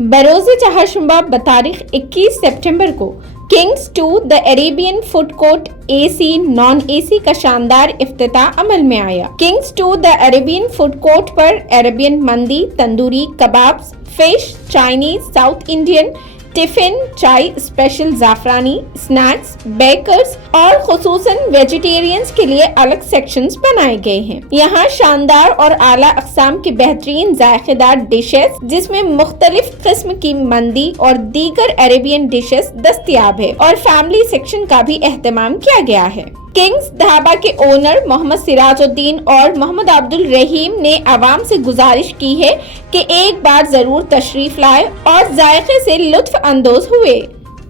बरोज़ चहारशुंबा बतारीख 21 सितंबर को किंग्स 2 the Arabian food court AC non AC का शानदार इफ्तिताह अमल में आया। किंग्स 2 द अरेबियन फूड कोर्ट पर अरेबियन मंदी, tandoori kebabs, fish, Chinese, south Indian, tiffin, चाय स्पेशल, जाफरानी, स्नैक्स, बेकर्स और खुसूसन वेजिटेरियंस के लिए अलग सेक्शंस बनाए गए हैं। यहाँ शानदार और आला अक़साम की बेहतरीन जायकेदार डिशेस जिसमें मुख्तलिफ किस्म की मंदी और दीगर अरेबियन डिशेस दस्तयाब है और फैमिली सेक्शन का भी एहतमाम किया गया है। किंग्स ढाबा के ओनर मोहम्मद सिराजुद्दीन और मोहम्मद अब्दुल रहीम ने आवाम से गुजारिश की है कि एक बार जरूर तशरीफ लाए और जायके से लुत्फ अंदोज हुए।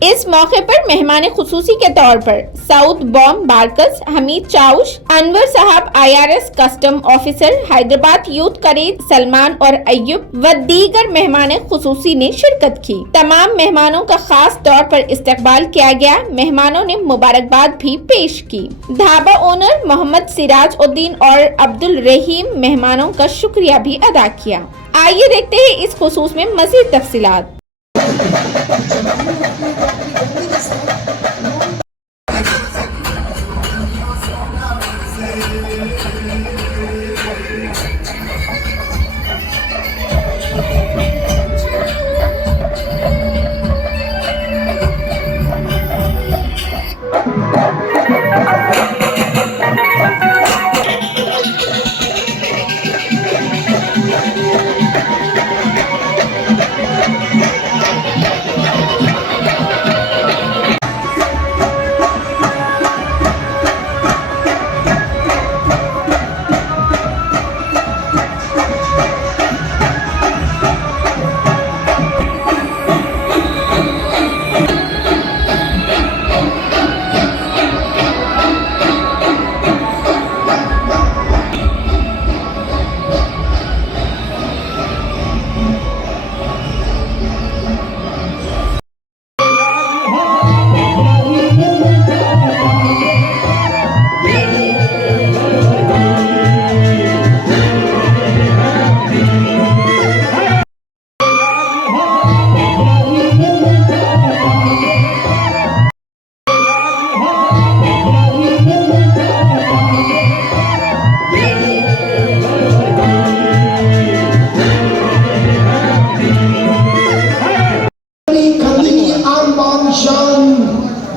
इस मौके पर मेहमान खुसूसी के तौर पर साउथ बॉम्ब Barkas, Hameed Chaush, Anwar Sahab IRS custom officer, Hyderabad youth courage Salman और अय्यूब व दीगर मेहमान खुसूसी ने शिरकत की। तमाम मेहमानों का खास तौर पर इस्तकबाल किया गया। मेहमानों ने मुबारकबाद भी पेश की। ढाबा ओनर मोहम्मद सिराज उद्दीन और अब्दुल रहीम मेहमानों का शुक्रिया भी अदा किया। आइए देखते हैं इस खुसूस में मजीद तफसीलात।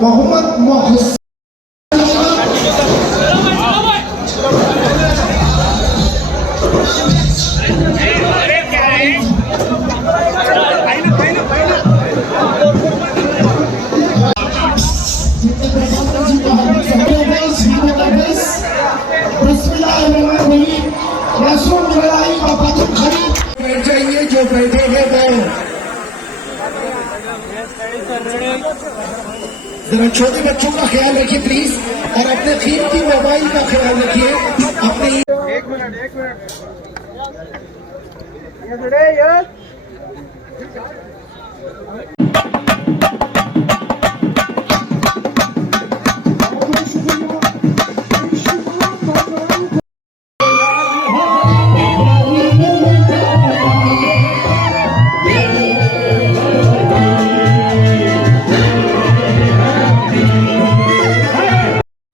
मोहम्मद मोहसिन चाहिए जो बैठे हैं जरा छोटे बच्चों का ख्याल रखिए प्लीज और अपने कीमती मोबाइल का ख्याल रखिए। अपने एक मिनट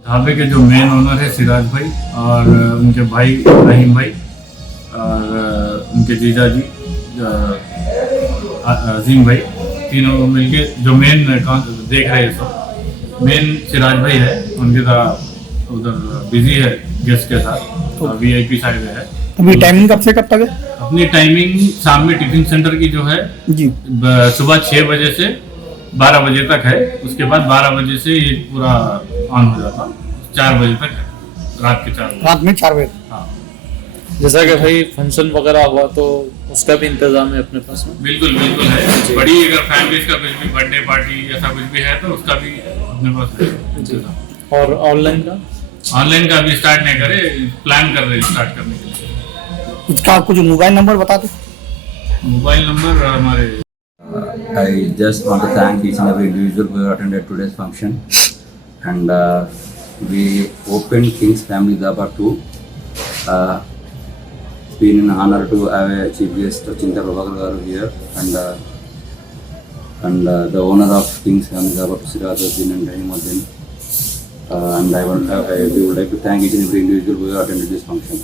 ढाबे के जो मेन ओनर है सिराज भाई और उनके भाई रहीम भाई और उनके जीजा जी अजीम भाई, तीनों मिलके जो मेन देख रहे हैं सब मेन सिराज भाई है। उनके साथ उधर बिजी है गेस्ट के साथ, VIP साइड में है। अभी टाइमिंग कब से कब तक है? अपनी टाइमिंग शाम में टिफिन सेंटर की जो है जी सुबह 6 बजे से 12 बजे तक है। उसके बाद 12 बजे से ये पूरा ऑन हो जाता, 4 बजे तक है, रात के 4 बजे। रात में 4 बजे। हाँ, जैसा कि भाई फंक्शन वगैरह हुआ तो उसका भी इंतजाम है अपने पास में? बिल्कुल है। बड़ी अगर फैमिलीज का कुछ भी बर्थडे पार्टी ऐसा कुछ भी है तो उसका भी अपने पास है। और ऑनलाइन का अभी स्टार्ट नहीं करे, प्लान कर रहे हैं स्टार्ट करने के लिए। उसका कुछ मोबाइल नंबर बता दो। मोबाइल नंबर हमारे I just want to thank each and every individual who attended today's function, and we opened King's Family Dhaba 2. It's been an honor to have a chief guest Chinta Prabhakar garu here, and and the owner of King's Family Dhaba, Sirajuddin and Rahimuddin. And we would like to thank each and every individual who attended this function.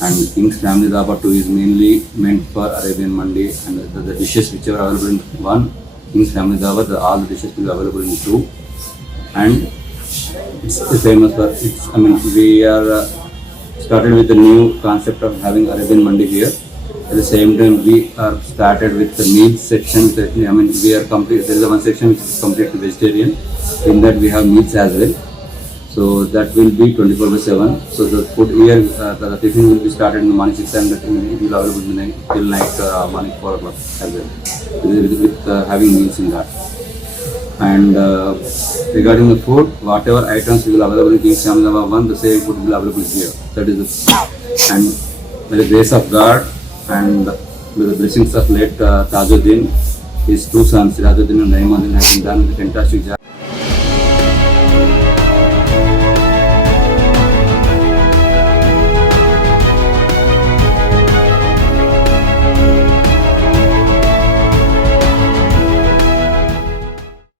And King's Family Dhaba 2 is mainly meant for Arabian Mandi, and the dishes which are available in 1, King's Family Dhaba, all the dishes will be available in 2. And it's famous for its, we are started with the new concept of having Arabian Mandi here. At the same time, we are started with the meat section. We are complete. There is one section which is completely vegetarian. In that, we have meats as well. So that will be 24/7. So the food here, the tiffin will be started in the morning 6 and it will be available till night morning 4 o'clock as well. With having meals in that. And regarding the food, whatever items will be available in King's Family Dhaba 1, the same food will be available here. That is the, and by the grace of God and with the blessings of late Tajuddin, his 2 sons, Sirajuddin and Rahimuddin, have been done a fantastic job.